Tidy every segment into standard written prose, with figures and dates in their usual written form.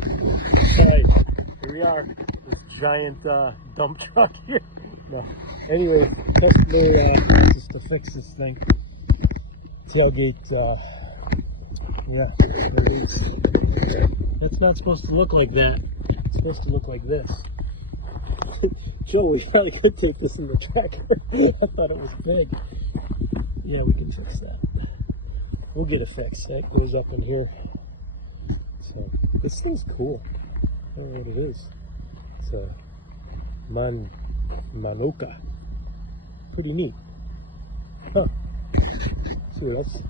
Alright, here we are. This giant dump truck here. No. Anyway, customer just to fix this thing. Tailgate, yeah. That's not supposed to look like that. It's supposed to look like this. Joe, we gotta take this in the tractor. I thought it was big. Yeah, we can fix that. We'll get it fixed. That goes up in here. So, this thing's cool. I don't know what it is. It's a Morooka. Pretty neat. Huh. See what else?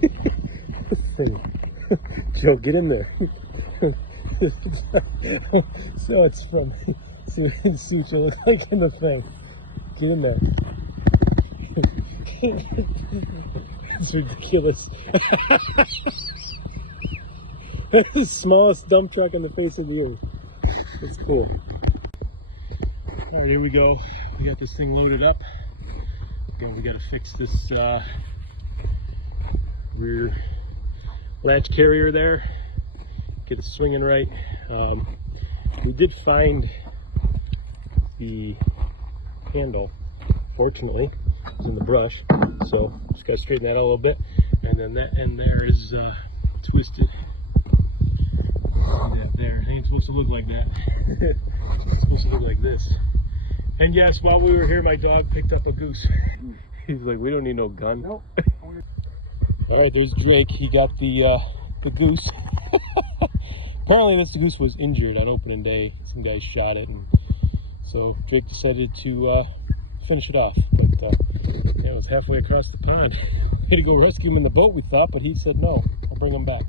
This thing. Joe, get in there. So it's from, see what it looks like in the thing. Get in there. It's ridiculous. That's the smallest dump truck on the face of the earth. It's cool. Alright, here we go. We got this thing loaded up. We got to fix this rear latch carrier there. Get it swinging right. We did find the handle, fortunately. It's in the brush, so just got to straighten that out a little bit. And then that end there is twisted. See that there? It ain't supposed to look like that. It's supposed to look like this. And yes, while we were here, my dog picked up a goose. He's like, we don't need no gun. Nope. All right, there's Drake. He got the goose. Apparently this goose was injured on opening day. Some guys shot it, and so Drake decided to finish it off. But yeah, it was halfway across the pond. We had to go rescue him in the boat, we thought, but he said no, I'll bring him back.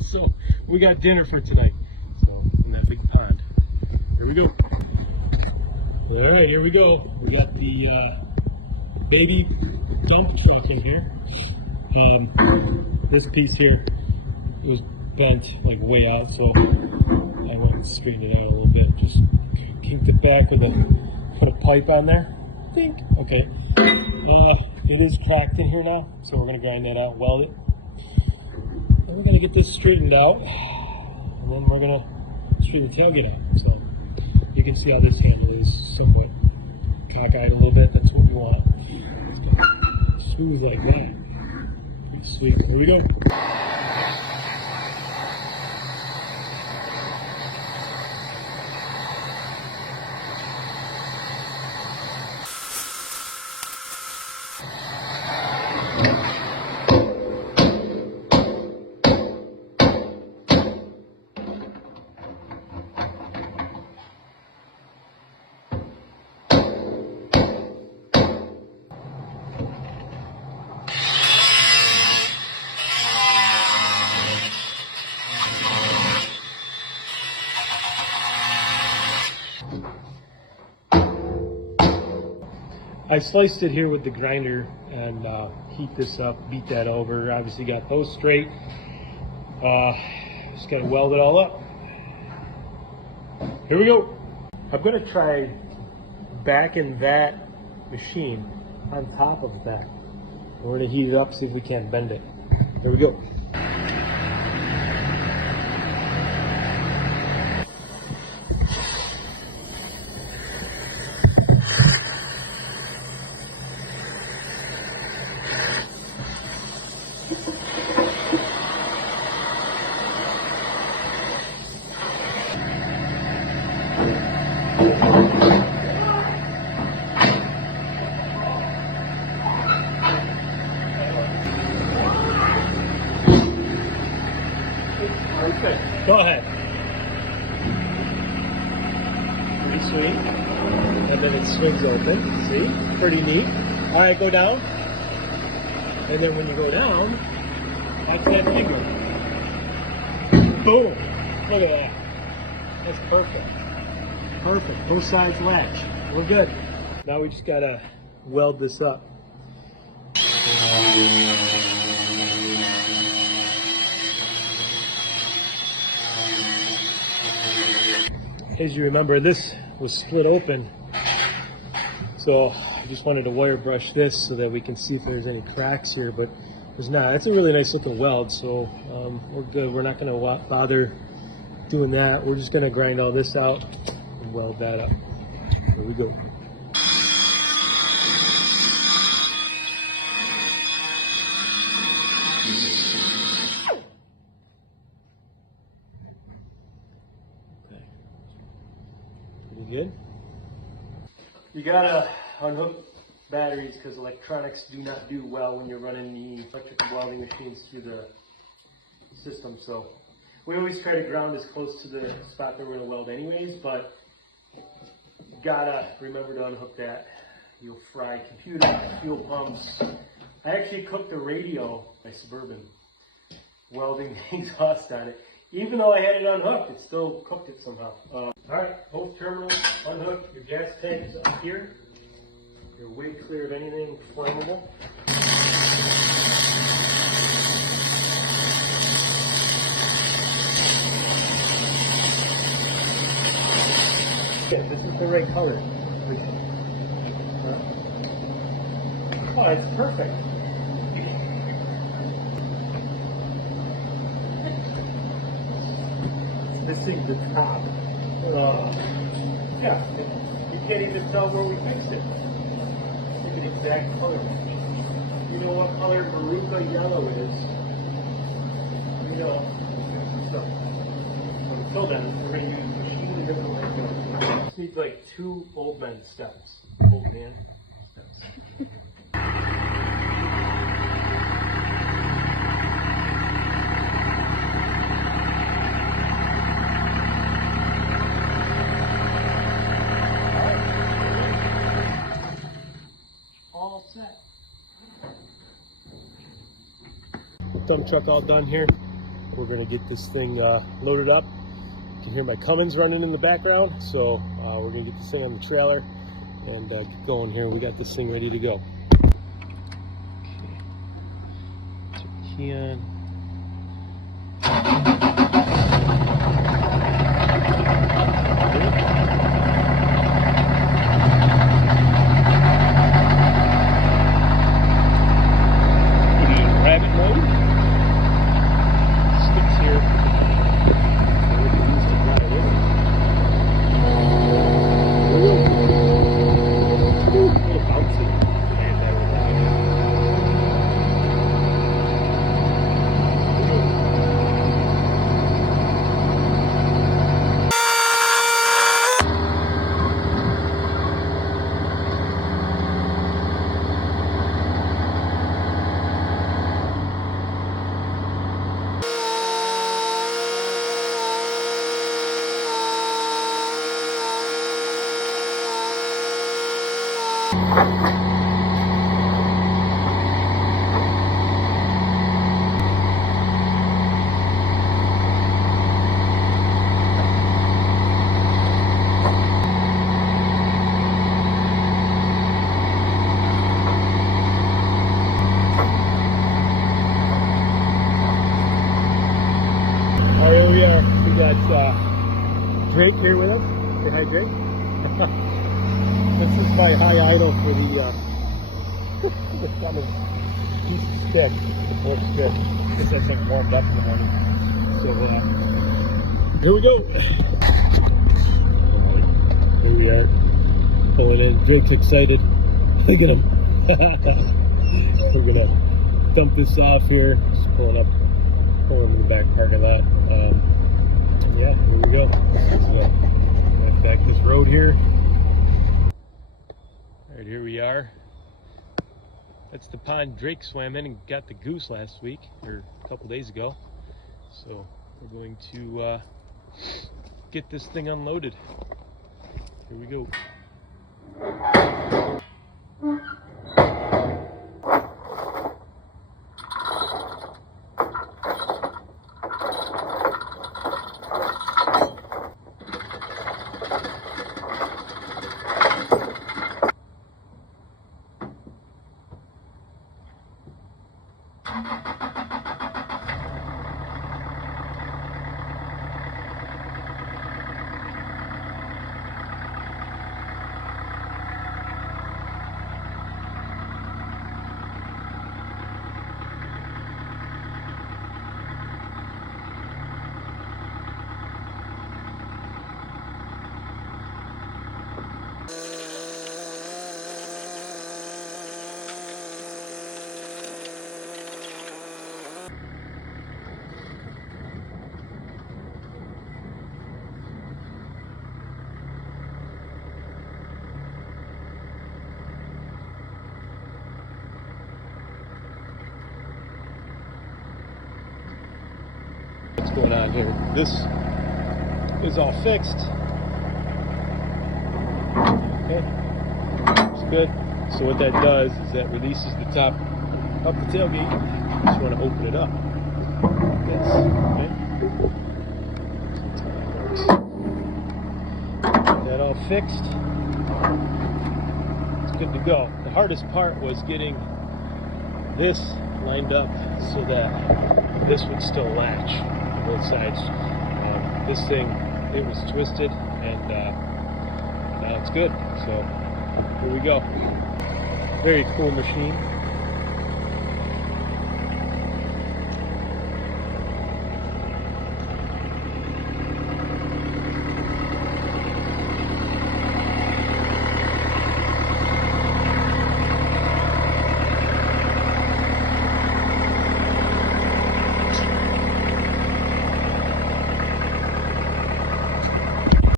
So we got dinner for tonight. So in that big pond. Here we go. All right, here we go. We got the baby dump truck in here. This piece here was bent like way out, so I went and straightened it out a little bit. Just kinked it back with put a pipe on there. Think. Okay. It is cracked in here now, so we're gonna grind that out, weld it. Then we're gonna get this straightened out, and then we're gonna straighten the tailgate out. So you can see how this handle is somewhat cockeyed a little bit. That's what we want. Smooth like that. Pretty sweet. Here we go. I sliced it here with the grinder and heat this up, beat that over. Obviously got those straight. Just gotta weld it all up. Here we go. I'm gonna try backing that machine on top of that. We're gonna heat it up, see if we can't bend it. Here we go. Perfect. Go ahead. Pretty sweet. And then it swings open. See? Pretty neat. All right, go down. And then when you go down, like that finger. Boom. Look at that. That's perfect. Perfect. Both sides latch. We're good. Now we just gotta weld this up. As you remember, this was split open, so I just wanted to wire brush this so that we can see if there's any cracks here, but there's not. It's a really nice looking weld, so we're good. We're not going to bother doing that. We're just going to grind all this out and weld that up. Here we go. Okay. Pretty good. You gotta unhook batteries because electronics do not do well when you're running the electrical welding machines through the system. So we always try to ground as close to the spot that we're going to weld anyways, but you gotta remember to unhook that. You'll fry computers, fuel pumps. I actually cooked the radio, my Suburban, welding the exhaust on it. Even though I had it unhooked, it still cooked it somehow. Alright, both terminals unhooked. Your gas tank is up here. You're way clear of anything flammable. Yeah, this is the right color. Oh, it's perfect. It's missing the top. Yeah, you can't even tell where we fixed it. Look at the exact color. You know what color Morooka yellow is. You know. So, until then, we're going to use machinery different way. This needs like 2 old man steps. Old man steps. All set. Dump truck all done here. We're gonna get this thing loaded up. You can hear my Cummins running in the background, so we're gonna get this thing on the trailer and get going here. We got this thing ready to go. Okay. Turn the key on. We got Drake here with us. Say hi, Drake. This is my high idol for the Cummins piece of stick, the fork stick. This has been warmed up in the morning. So here we go. Alright, here we are. Pulling in. Drake's excited. Look at him. We're gonna dump this off here. Just pulling in the back parking lot. Yeah, here we go. Let's back this road here. Alright, here we are. That's the pond Drake swam in and got the goose last week, or a couple days ago. So we're going to get this thing unloaded. Here we go. What's going on here? This is all fixed. Okay, it's good. So what that does is that releases the top of the tailgate. Just want to open it up. Like this. Okay. That all fixed. It's good to go. The hardest part was getting this lined up so that this would still latch on both sides. This thing, it was twisted, and now it's good. So here we go. Very cool machine.